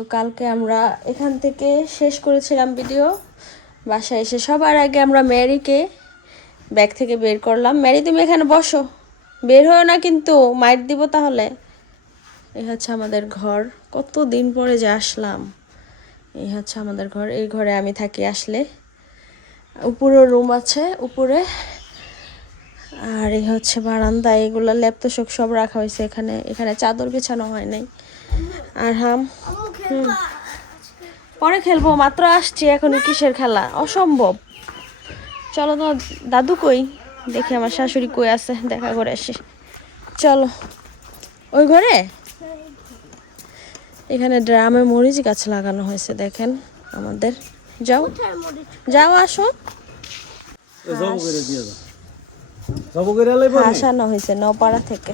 তো কালকে আমরা এখান থেকে শেষ করেছিলাম ভিডিও। বাসায় এসে সবার আগে আমরা ম্যারিকে ব্যাগ থেকে বের করলাম। ম্যারি তুমি এখানে বসো, বের হও না কিন্তু, মাইর দিব তাহলে। এই হচ্ছে আমাদের ঘর, কত দিন পরে যে আসলাম। এই হচ্ছে আমাদের ঘর, এই ঘরে আমি থাকি আসলে। উপরে রুম আছে উপরে, আর এই হচ্ছে বারান্দা। এগুলো ল্যাপটপ সব রাখা হয়েছে এখানে। এখানে চাদর বিছানো হয় নাই। আর পরে খেলবো, মাত্র আসছি, এখন কিসের খেলা, অসম্ভব। চলো, তো দাদু কই দেখি, আমার শাশুড়ি কই আছে, দেখা করে আসি। চলো ওই ঘরে। এখানে ড্রামে মরিচ গাছ লাগানো হয়েছে দেখেন আমাদের। যাও যাও, আসো। হাঁস আনা হয়েছে নপাড়া থেকে।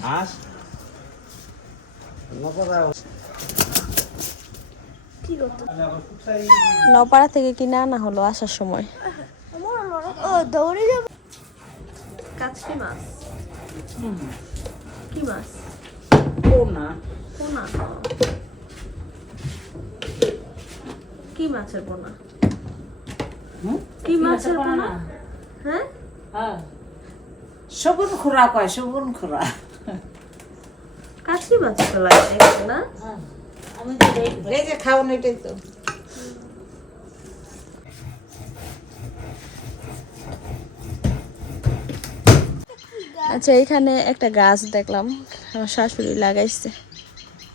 নপাড়া থেকে কিনে আনা হলো আসার সময়। কাচকি মাছ, কি মাছ? পোনা। পোনা, কি মাছের পোনা? কি মাছের পোনা? হ্যাঁ, শগুন খোরা কয়, শগুন খোরা। কাচকি মাছ তো লাগে না? আমি তো এই যে খাওয়ানো, এটাই তো। আচ্ছা, এখানে একটা গাছ দেখলাম আমার শাশুড়ি লাগাইছে।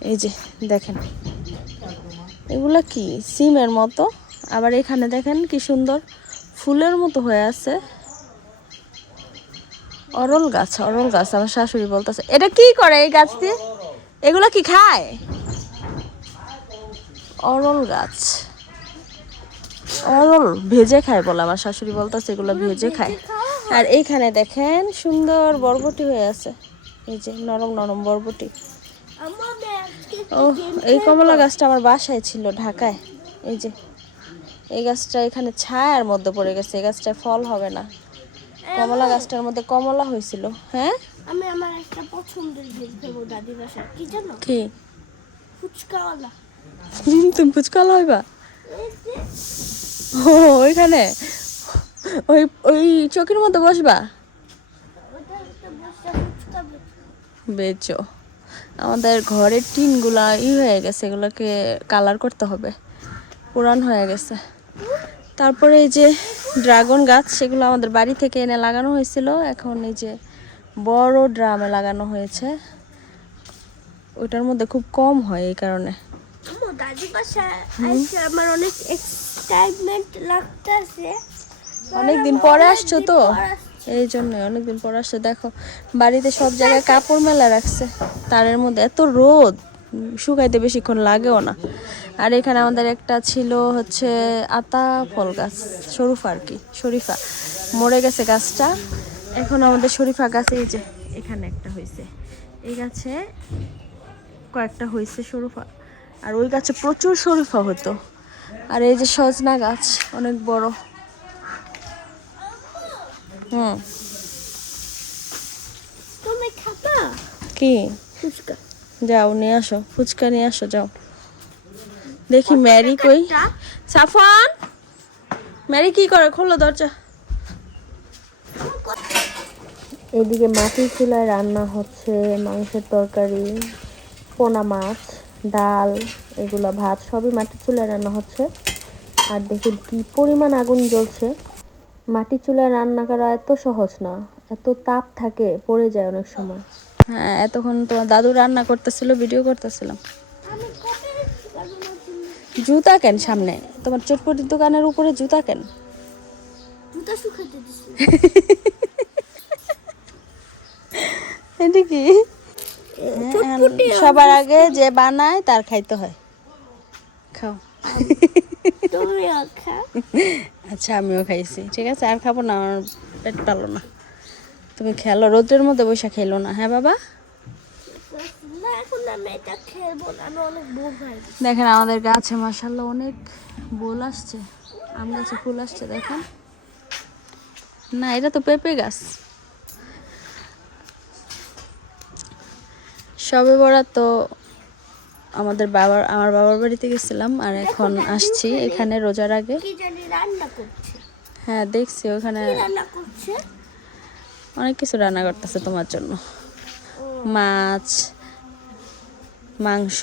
এই যে দেখেন, এগুলা কি সিমের মতো, আবার এখানে দেখেন কি সুন্দর ফুলের মতো হয়ে আছে। অরল গাছ, অরল গাছ। আমার শাশুড়ি বলতেছে এটা কি করে এই গাছ দিয়ে, এগুলা কি খায়? অরল গাছ, অরল ভেজে খায় বলে আমার শাশুড়ি বলতেছে, এগুলো ভেজে খায়। আর এইখানে দেখেন সুন্দর বরবটি হয়ে আছে, এই যে নরম নরম বরবটি। ও, এই কমলা গাছটা আমার বাসায় ছিল ঢাকায়। এই যে এই গাছটা এখানে ছায়ার মধ্যে পড়ে গেছে, এই গাছটায় ফল হবে না। কমলা গাছটার মধ্যে কমলা হয়েছিল। হ্যাঁ, আমি আমার একটা পছন্দের জিনিস দেবো দাদি বাসায়, কি জানো? কি? ফুচকাওয়ালা। তুমি ফুচকাওয়ালা হইবা? ও, ওইখানে ওই ওই চৌকির মধ্যে বসবা, বেচো। আমাদের ঘরের টিনগুলা হয়ে গেছে, এগুলোকে কালার করতে হবে, পুরান হয়ে গেছে। তারপরে এই যে ড্রাগন গাছ, সেগুলো আমাদের বাড়ি থেকে এনে লাগানো হয়েছিল, এখন এই যে বড় ড্রামে লাগানো হয়েছে। ওইটার মধ্যে খুব কম হয়, এই কারণে। দাদি বাসায় আমার অনেক এক্সাইটমেন্ট লাগতেছে। অনেকদিন পরে আসছো তো, এই জন্য অনেকদিন পরে আসছো। দেখো বাড়িতে সব জায়গায় কাপড় মেলা রাখছে, তারের মধ্যে এত রোদ, শুকাইতে বেশিক্ষণ লাগেও না। আর এখানে আমাদের একটা ছিল হচ্ছে আতা ফল গাছ, শরীফা আর কি, শরীফা মরে গেছে গাছটা। এখন আমাদের শরীফা গাছে এই যে এখানে একটা হয়েছে, এই গাছে কয়েকটা হয়েছে শরীফা, আর ওই গাছে প্রচুর শরীফা হতো। আর এই যে সজনা গাছ অনেক বড়। তুমি খাবা কি? ফুচকা। যাও নিয়ে আসো, ফুচকা নিয়ে আসো, যাও। দেখি ম্যারি কই। সাফন, ম্যারি কি করে, খোলো দরজা। এদিকে মাটির চুলায় রান্না হচ্ছে মাংসের তরকারি, পোনা মাছ, ডাল, এগুলো ভাত, সবই মাটির চুলায় রান্না হচ্ছে। আর দেখুন কি পরিমাণ আগুন জ্বলছে। মাটির চুলায় রান্না করা এত সহজ না, এত তাপ থাকে, পড়ে যায় অনেক সময়। হ্যাঁ, এতক্ষণ তোমার দাদু রান্না করতেছিল, ভিডিও করতেছিলাম। জুতা কেন সামনে, তোমার চটপটির দোকানের উপরে জুতা কেন? জুতা শুকাতে দিছি। এটা কি? সবার আগে যে বানায় তার খাইতে হয়। খাও। তুমিও খাও। আচ্ছা, আমিও খাইছি, ঠিক আছে, আর খাবো না, আমার পেট পালো না। তুমি খেলো, রোদের মধ্যে বসে খেলো না। হ্যাঁ বাবা, দেখেন আমাদের গাছে মাশাআল্লাহ অনেক বোল আসছে, আম গাছে ফুল আসছে দেখেন। না, এটা তো পেঁপে গাছ। সবে বরাত তো আমার বাবার বাড়িতে গেছিলাম আর এখন আসছি এখানে রোজার আগে। কি জানি রান্না করছে। হ্যাঁ দেখছি ওখানে কি রান্না করছে? অনেক কিছু রান্না করতেছে তোমার জন্য, মাছ, মাংস,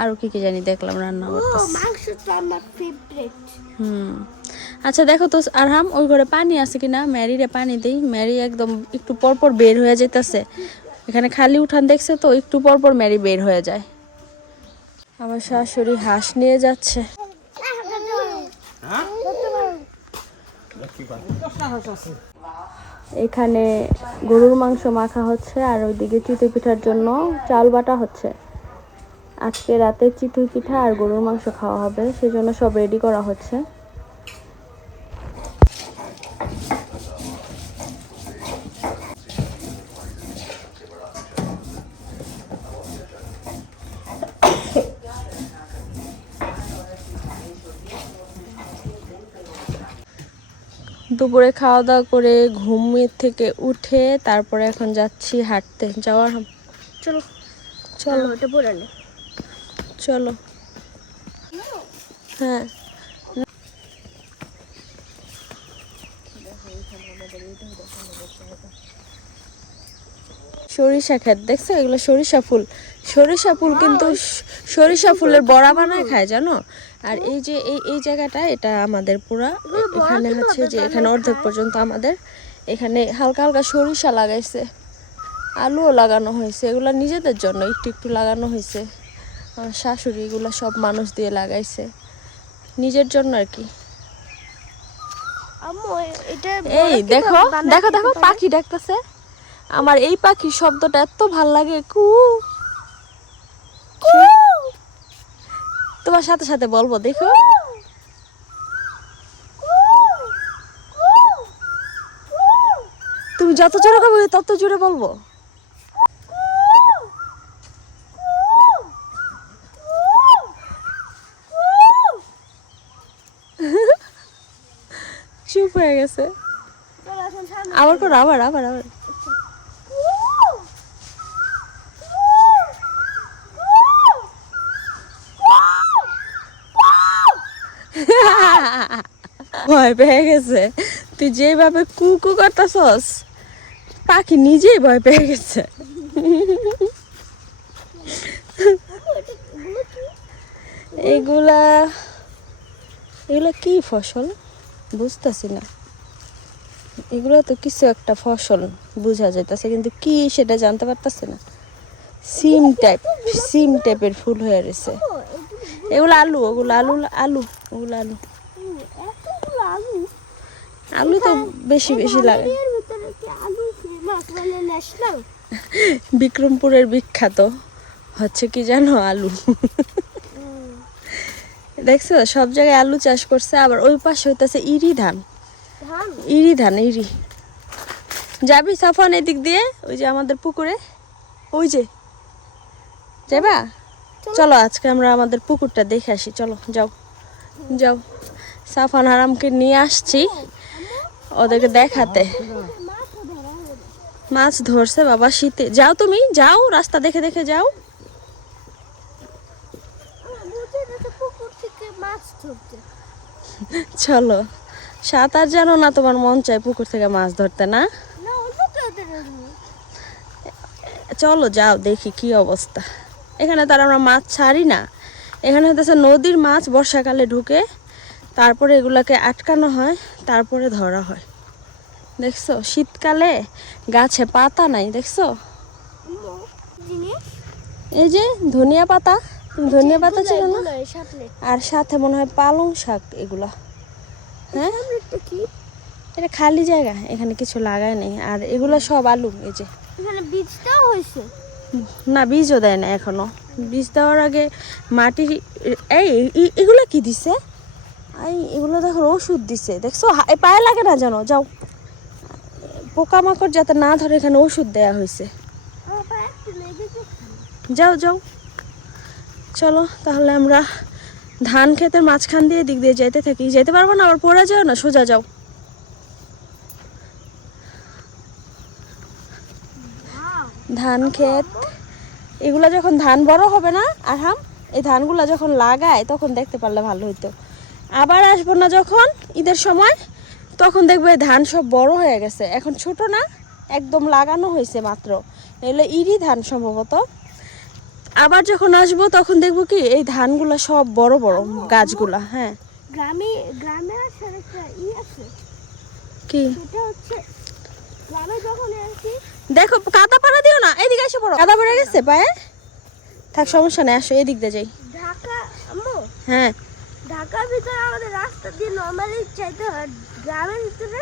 আরো কি কি জানি দেখলাম রান্না ও করতেছে। মাংস তো আমার ফেভারিট। আচ্ছা দেখো তো আরহাম ওই ঘরে পানি আছে কিনা, ম্যারিরে পানি দেই। ম্যারি একদম একটু পর পর বের হয়ে যেতেছে, এখানে খালি উঠান দেখছে তো, একটু পর পর ম্যারি বের হয়ে যায়। আমার শাশুড়ি হাঁস নিয়ে যাচ্ছে। এখানে গরুর মাংস মাখা হচ্ছে আর ওইদিকে চিতই পিঠার জন্য চাল বাটা হচ্ছে। আজকে রাতে চিতই পিঠা আর গরুর মাংস খাওয়া হবে, সেজন্য সব রেডি করা হচ্ছে। দুপুরে খাওয়া দাওয়া করে ঘুমের থেকে উঠে তারপরে এখন যাচ্ছি হাঁটতে। যাওয়ার চলো চলো ওটা পরে নে। চলো। হ্যাঁ সরিষা ক্ষেত দেখছো, এগুলো সরিষা ফুল। সরিষা ফুল কিন্তু সরিষা ফুলের বড়া বানায় খায় জানো। আর এই যে এই জায়গাটা এটা আমাদের পুরা, এখানে হচ্ছে যে এখানে অর্ধেক পর্যন্ত আমাদের। এখানে হালকা হালকা সরিষা লাগাইছে, আলুও লাগানো হয়েছে, এগুলো নিজেদের জন্য একটু একটু লাগানো হয়েছে। আমার শাশুড়ি এগুলো সব মানুষ দিয়ে লাগাইছে নিজের জন্য আর কি। আম্মু এটা এই দেখো দেখো দেখো পাখি ডাকতেছে। আমার এই পাখির শব্দটা এত ভাল লাগে, কু কু। তোমার সাথে সাথে বলবো দেখো। তুমি যত জোরে বলবে তত জোরে বলবো। চুপ হয়ে গেছে। আবার করো, আবার আবার আবার। ভয় পেয়ে গেছে, তুই যেভাবে কুকু করতেছস পাখি নিজেই ভয় পেয়ে গেছে। এগুলা এগুলা কি ফসল বুঝতেছি না। এগুলো তো কিছু একটা ফসল বোঝা যাইতেছে, কিন্তু কি সেটা জানতে পারতেছে না। সিম টাইপের ফুল হয়ে রয়েছে। এগুলো আলু, ওগুলো আলু, আলু ওগুলো আলু। এতগুলো আলু আলু তো বেশি বেশি লাগে। এর ভিতরে কি আলু ফেমাস মানে ন্যাশনাল? বিক্রমপুরের বিখ্যাত হচ্ছে কি জানো, আলু। দেখছো সব জায়গায় আলু চাষ করছে। আবার ওই পাশে হইতেছে ইরি ধান, ধান ইরি ধান, ইরি। যাবি সাফান এদিক দিয়ে, ওই যে আমাদের পুকুরে, ওই যে যাবা। চলো আজকে আমরা আমাদের পুকুরটা দেখে আসি, চলো যাও যাও। সাফান আরামকে নিয়ে আসছি ওদেরকে দেখাতে। মাছ ধরছে বাবা শীতে। যাও তুমি যাও, রাস্তা দেখে দেখে যাও। পুকুর থেকে মাছ ধরতে। চলো, সাঁতার জানো না, তোমার মন চায় পুকুর থেকে মাছ ধরতে না? না অন্য কাদের চলো যাও দেখি কি অবস্থা। এখানে তার আমরা মাছ ছাড়ি না, এখানে হচ্ছে নদীর মাছ বর্ষাকালে ঢুকে, তারপরে এগুলাকে আটকানো হয়, তারপরে ধরা হয়। দেখছো শীতকালে গাছে পাতা নাই, দেখছো? জিনিস এই যে ধনিয়া পাতা, ধনিয়া পাতা ছিল না? সামনে আর সাথে মনে হয় পালং শাক এগুলা। হ্যাঁ একটা কি এটা খালি জায়গা, এখানে কিছু লাগায় নেই। আর এগুলো সব আলু। এই যে এখানে বীজটাও হয়েছে। না বীজও দেয় না এখনো, বীজ দেওয়ার আগে মাটি। এই এগুলো কি দিছে? এই এগুলো দেখো ওষুধ দিছে, দেখছো পায়ে লাগে না জানো। যাও, পোকামাকড় যাতে না ধরে এখানে ওষুধ দেয়া হয়েছে। আমার পায়ে একটু লেগেছে। যাও যাও। চলো তাহলে আমরা ধান ক্ষেতের মাঝখান দিয়ে দিক দিয়ে যেতে থাকি। যেতে পারবো না, আবার পড়ে যাও না, সোজা যাও। ধান ক্ষেত এগুলা যখন ধান বড় হবে না আরহাম, এই ধানগুলা যখন লাগায় তখন দেখতে পারলে ভালো হইতো। আবার আসবো না যখন ঈদের সময়, তখন দেখবে ধান সব বড় হয়ে গেছে, এখন ছোট না, একদম লাগানো হয়েছে মাত্র, এগুলো ইরি ধান সম্ভবত। আবার যখন আসবো তখন দেখবো কি এই ধানগুলা সব বড় বড় গাছগুলা। হ্যাঁ গ্রামে গ্রামে আসার একটা আছে, কি সেটা হচ্ছে গ্রামে যখন আসি। দেখো কাদা পাড়া দিও না, এদিকে এসে পড়ো, কাদা পড়ে গেছে পায়ে, থাক সমস্যা নেই, আসো এদিক দিয়ে যাই। ঢাকা আম্মু, হ্যাঁ ঢাকার ভিতরে আমাদের রাস্তা দিয়ে নর্মালি চাইতে হয়, গ্রামের ভিতরে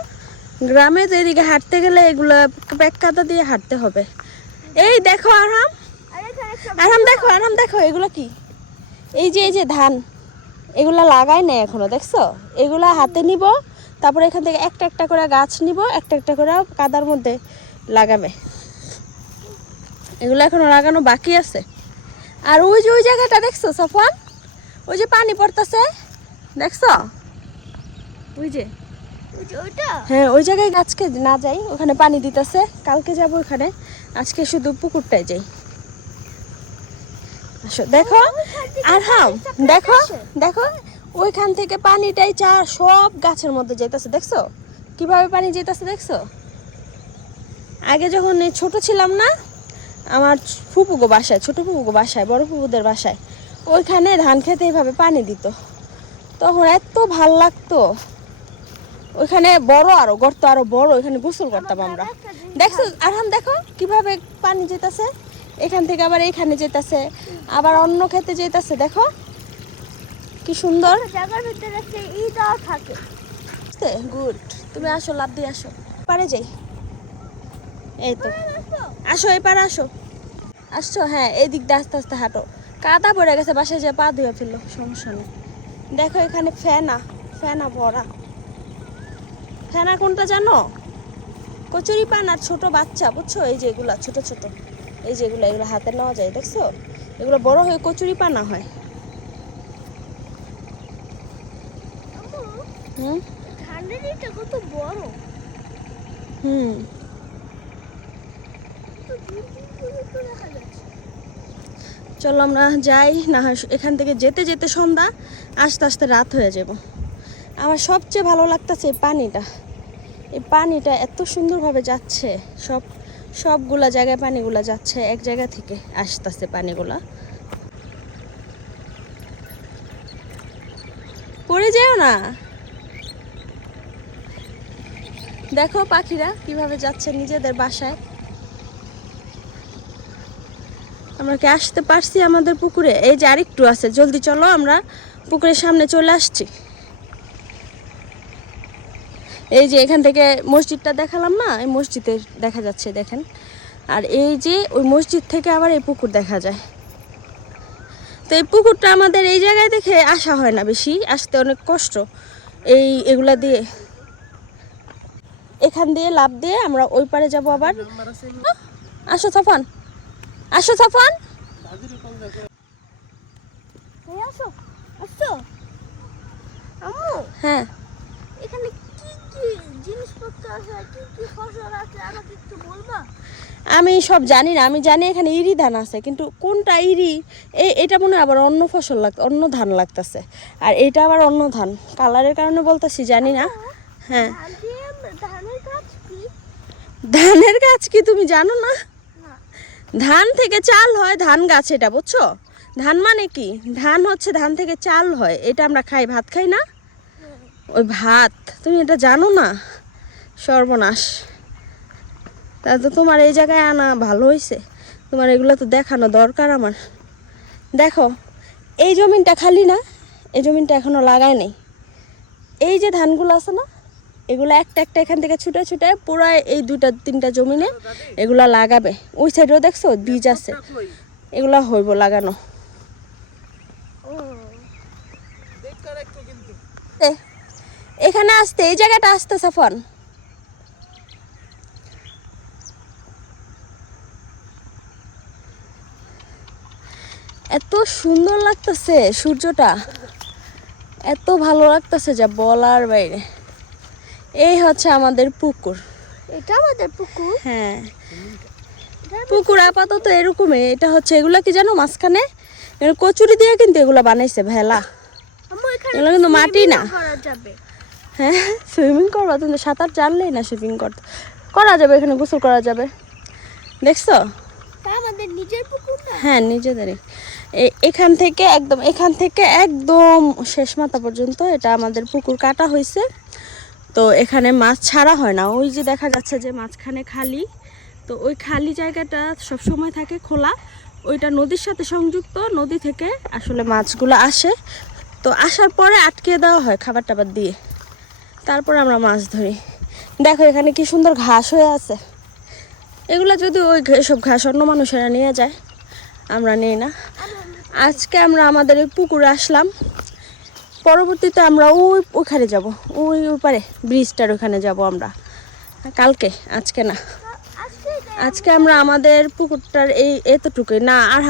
গ্রামে তো এদিকে হাঁটতে গেলে এগুলা প্যাক কাদা দিয়ে হাঁটতে হবে। এই দেখো আরহাম, আর এখানে একটা আরহাম দেখো, আরহাম দেখো এগুলো কি, এই যে ধান, এগুলা লাগাই নাই এখনো, দেখছো? এগুলা হাতে নিব, তারপরে এখান থেকে একটা একটা করে গাছ নিব, একটা একটা করে কাদার মধ্যে লাগাবে। এগুলো এখনো লাগানো বাকি আছে। আর ওই যে ওই জায়গাটা দেখছো সফান, ওই যে পানি পড়তেছে, দেখছো? ওই যে ওইটা হ্যাঁ, ওই জায়গায় আজকে না যাই, ওখানে পানি দিতেছে, কালকে যাব ওখানে, আজকে শুধু পুকুরটায় যাই। আসো দেখো আরহাম, দেখো দেখো ওইখান থেকে পানিটাই সব গাছের মধ্যে যেতেছে, দেখছো কিভাবে পানি যেতেছে, দেখছো? আগে যখন ছোট ছিলাম না, আমার ফুপুগো বাসায়, ছোট ফুপুগো বাসায়, বড় ফুপুদের বাসায়, ওইখানে ধান খেতে এইভাবে পানি দিত, তখন এত ভাল লাগতো। ওইখানে বড় আরো গর্ত, আরো বড়, ওইখানে গোসল করতাম আমরা। দেখছো আরহাম, দেখো কিভাবে পানি যেতেছে, এখান থেকে আবার এইখানে যেতেছে, আবার অন্য খেতে যেতেছে, দেখো কি সুন্দর। জায়গার ভিতরে একটা দেওয়া থাকে। গুড, তুমি আসো, লাভ দিয়ে আসো, পারে যাই, এই তো আসো, এই পারে আসো, আসছো? হ্যাঁ, এই দিক দিয়ে আস্তে আস্তে হাঁটো, কাদা পড়ে গেছে, বাসায় যে পা ধুয়ে ফেললো, সমস্যা নেই। দেখো এখানে ফেনা, ফেনা ভরা, ফেনা কোনটা জানো? কচুরি পান আর ছোট বাচ্চা, বুঝছো? এই যে এগুলা ছোট ছোট, এই যে এগুলো, এগুলো হাতে নেওয়া যায়, দেখছো? এগুলো বড় হয়ে কচুরি পানা হয়। হুম ধানের এটা কত বড়, হুম কত দূর দূর পর্যন্ত দেখা যাচ্ছে। চলো আমরা যাই না, এখান থেকে যেতে যেতে সন্ধ্যা, আস্তে আস্তে রাত হয়ে যাব। আমার সবচেয়ে ভালো লাগতেছে এই পানিটা, এই পানিটা এত সুন্দরভাবে যাচ্ছে, সবগুলা জায়গায় পানিগুলা যাচ্ছে, এক জায়গা থেকে আসতেছে পানিগুলা। পড়ে যেও না, দেখো পাখিরা কিভাবে যাচ্ছে নিজেদের বাসায়। আমরা কি আসতে পারছি আমাদের পুকুরে? এই যে আরেকটু আছে, জলদি চলো, আমরা পুকুরের সামনে চলে আসছি। এই যে এখান থেকে মসজিদটা দেখালাম না, এই মসজিদে দেখা যাচ্ছে, দেখেন। আর এই যে ওই মসজিদ থেকে আবার এই পুকুর দেখা যায়। তো এই পুকুরটা আমাদের এই জায়গায় দেখে আসা হয় না বেশি, আসতে অনেক কষ্ট। এগুলা দিয়ে, এখান দিয়ে লাফ দিয়ে আমরা ওই পারে যাব আবার। আসো সাফান, আসো সাফান, এই আসো আসো আম্মু, হ্যাঁ এখানে কি কি জিনিসপত্র আছে, কি কি ফসল আছে আমাকে একটু বলবা? আমি সব জানি না, আমি জানি এখানে ইরি ধান আছে, কিন্তু কোনটা ইরি এটা মনে হয় আবার অন্য ফসল অন্য ধান লাগতেছে, আর এটা আবার অন্য ধান, কালারের কারণে বলতেছি জানি না। হ্যাঁ, ধানের গাছ কি? ধানের গাছ কি তুমি জানো না? না। ধান থেকে চাল হয়, ধান গাছ এটা, বুঝছো? ধান মানে কি, ধান হচ্ছে ধান থেকে চাল হয়, এটা আমরা খাই, ভাত খাই না, ওই ভাত, তুমি এটা জানো না? সর্বনাশ, তা তো তোমার এই জায়গায় আনা ভালো হয়েছে, তোমার এগুলো তো দেখানো দরকার আমার। দেখো এই জমিনটা খালি না, এই জমিনটা এখনো লাগায় নেই, এই যে ধানগুলো আছে না, এগুলো একটা একটা এখান থেকে ছুটে ছুটে পুরো এই 2-3টা জমিনে এগুলা লাগাবে। ওই সাইডেও দেখছো বীজ আছে, এগুলা হইব লাগানো। এখানে আসতে, এই জায়গাটা আসতে সাফন, এত সুন্দর লাগতেছে সূর্যটা, এত ভালো লাগতেছে যা বলার বাইরে। এই হচ্ছে আমাদের পুকুর, এটা আমাদের পুকুর? হ্যাঁ পুকুর আপাতত এরকমই। এটা হচ্ছে এগুলা কি জানো মাঝখানে কচুরি দিয়ে কিন্তু এগুলা বানাইছে ভেলা। আম্মু এখানে এগুলো কিন্তু মাটি না। swimming করা যাবে। হ্যাঁ সুইমিং করবা তুমি? সাঁতার জানলেই না সুইমিং করতে করা যাবে, এখানে গোসল করা যাবে। দেখছো? তা আমাদের নিজের পুকুর না? হ্যাঁ নিজেদেরই। এখান থেকে একদম শেষ মাথা পর্যন্ত এটা আমাদের পুকুর কাটা হয়েছে। তো এখানে মাছ ছাড়া হয় না। ওই যে দেখা যাচ্ছে যে মাঝখানে খালি, তো ওই খালি জায়গাটা সব সময় থাকে খোলা। ওইটা নদীর সাথে সংযুক্ত, নদী থেকে আসলে মাছগুলো আসে। তো আসার পরে আটকে দেওয়া হয় খাবার টাবার দিয়ে, তারপর আমরা মাছ ধরি। দেখো এখানে কি সুন্দর ঘাস হয়ে আছে। এগুলো যদি ওই সব ঘাস অন্য মানুষেরা নিয়ে যায়, আমরা নিই না। আজকে আমরা আমাদের এই পুকুরে আসলাম, পরবর্তীতে আমরা ওইখানে যাব, ওই পারে ব্রিজটার ওখানে যাব আমরা কালকে, আজকে না। আজকে আমরা আমাদের পুকুরটার এতটুকুই না, আর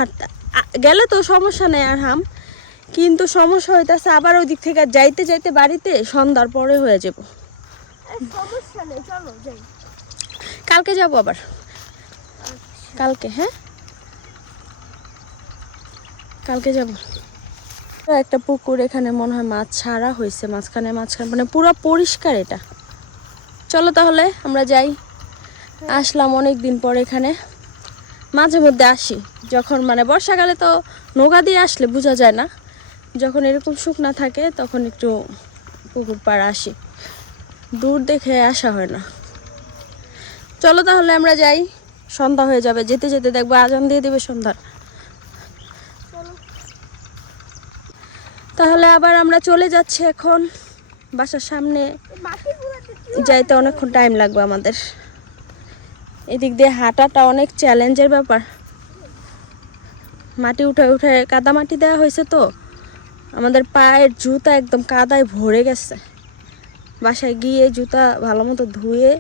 গেলে তো সমস্যা নেই আর হাম, কিন্তু সমস্যা হইতেছে আবার ওই দিক থেকে যাইতে যাইতে বাড়িতে সন্ধ্যার পরে হয়ে যাব। সমস্যা নেই, চলো যাই। কালকে যাব আবার, কালকে। হ্যাঁ কালকে যাব। একটা পুকুর, এখানে মনে হয় মাছ ছাড়া হয়েছে, মাঝখানে মানে পুরো পরিষ্কার এটা। চলো তাহলে আমরা যাই। আসলাম অনেক দিন পর এখানে, মাঝে মধ্যে আসি যখন মানে বর্ষাকালে তো নৌকা দিয়ে আসলে বোঝা যায় না, যখন এরকম শুকনা থাকে তখন একটু পুকুর পাড়ে আসি, দূর দেখে আসা হয় না। চলো তাহলে আমরা যাই, সন্ধ্যা হয়ে যাবে, যেতে যেতে দেখবো আজান দিয়ে দিবে সন্ধ্যার। তাহলে আবার আমরা চলে যাচ্ছি এখন বাসার সামনে, যাইতে অনেকক্ষণ টাইম লাগবে আমাদের। এদিক দিয়ে হাঁটাটা অনেক চ্যালেঞ্জের ব্যাপার। মাটি উঠে কাদা মাটি দেওয়া হয়েছে, তো আমাদের পায়ের জুতা একদম কাদায় ভরে গেছে। বাসায় গিয়ে জুতা ভালো মতো ধুয়ে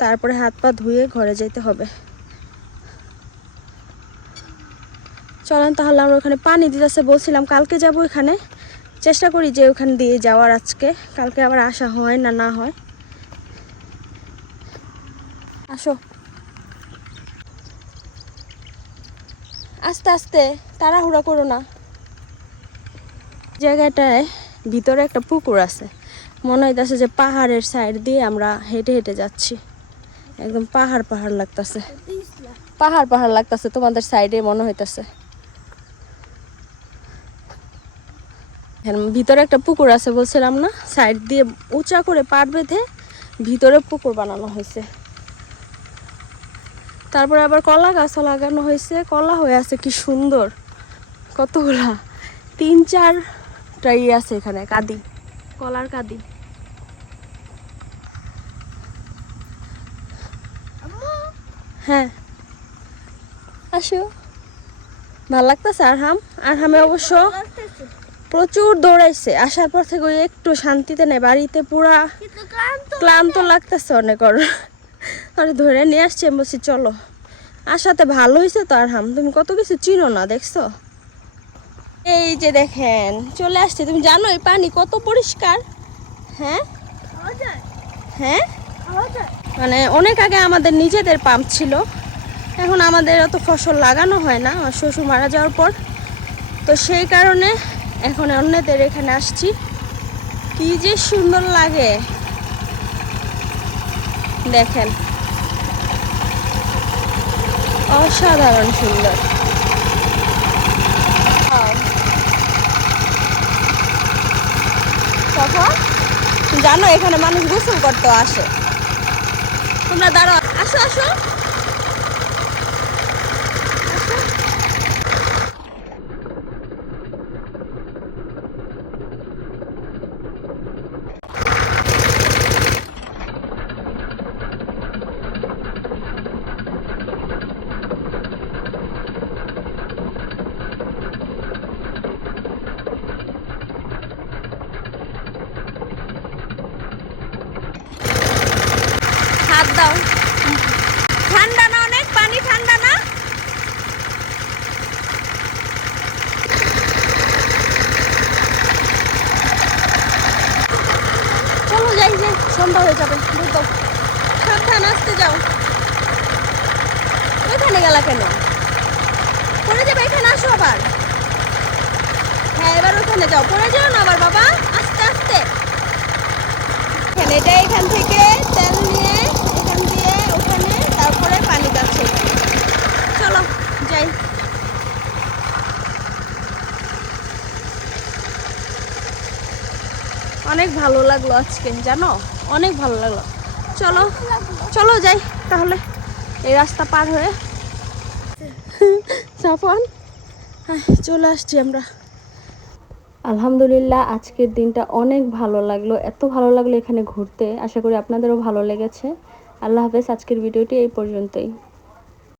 তারপরে হাত পা ধুয়ে ঘরে যেতে হবে। চলেন তাহলে, আমরা ওখানে পানি দিতেছে বলছিলাম কালকে যাব, ওখানে চেষ্টা করি যে ওখান দিয়ে যাওয়ার আজকে, কালকে আবার আসা হয় না না হয়। আসো আস্তে আস্তে, তাড়াহুড়া করো না। জায়গাটায় ভিতরে একটা পুকুর আছে, মনে হইতেছে যে পাহাড়ের সাইড দিয়ে আমরা হেঁটে হেঁটে যাচ্ছি। একদম পাহাড় পাহাড় লাগতেছে, পাহাড় পাহাড় লাগতেছে তোমাদের সাইডে মনে হইতেছে। ভিতরে একটা পুকুর আছে বলছিলাম না, সাইড দিয়ে উঁচা করে পাড় বেঁধে ভিতরে পুকুর বানানো হয়েছে। তারপরে আবার কলা গাছও লাগানো হয়েছে, কলা হয়ে আছে কি সুন্দর, কতগুলা 3-4টাই আছে এখানে কাঁদি, কলার কাঁদি। হ্যাঁ আসো, ভাল লাগতেছে। আর হামে অবশ্য প্রচুর দৌড়াইছে, আসার পর থেকে ওই একটু শান্তিতে নেই, বাড়িতে পুরা ক্লান্ত লাগতেছে অনেক। আরে ধরে নিয়ে আসছি, আমি বলছি চলো। আসাতে ভালো হয়েছে তো, আর তুমি কত কিছু চিনো না, দেখছো? এই যে দেখেন চলে আসছে। তুমি জানো এই পানি কত পরিষ্কার? হ্যাঁ হ্যাঁ, মানে অনেক আগে আমাদের নিজেদের পাম্প ছিল, এখন আমাদের অত ফসল লাগানো হয় না আমার শ্বশুর মারা যাওয়ার পর, তো সেই কারণে এখন অন্যদের এখানে আসছি। কি যে সুন্দর লাগে দেখেন, অসাধারণ সুন্দর। তখন জানো এখানে মানুষ গোসল করতে আসে। তোমরা দাঁড়াও, আসো আসো। হাত দাও, ঠান্ডা না অনেক, পানি ঠান্ডা না? চলো যাই, যে সন্ধ্যা হয়ে যাবে, বুঝতো। সাবধান আসতে যাও। ওইখানে গেলা কেন? পড়ে যাবে, এখানে আসো আবার। হ্যাঁ এবার ওখানে যাও, পড়ে যাও না আবার বাবা, আস্তে আস্তে। এখান থেকে তেল নিয়ে এখান দিয়ে ওখানে, তারপরে পানি যাচ্ছে। চলো যাই। অনেক ভালো লাগলো আজকে, জানো, অনেক ভালো লাগলো। চলো চলো যাই তাহলে, এই রাস্তা পার হয়ে। সাফওয়ান, হ্যাঁ চলে আসছি আমরা। আলহামদুলিল্লাহ আজকের দিনটা অনেক ভালো লাগলো, এত ভালো লাগলো এখানে ঘুরতে। আশা করি আপনাদেরও ভালো লেগেছে। আল্লাহ হাফেজ, আজকের ভিডিওটি এই পর্যন্তই।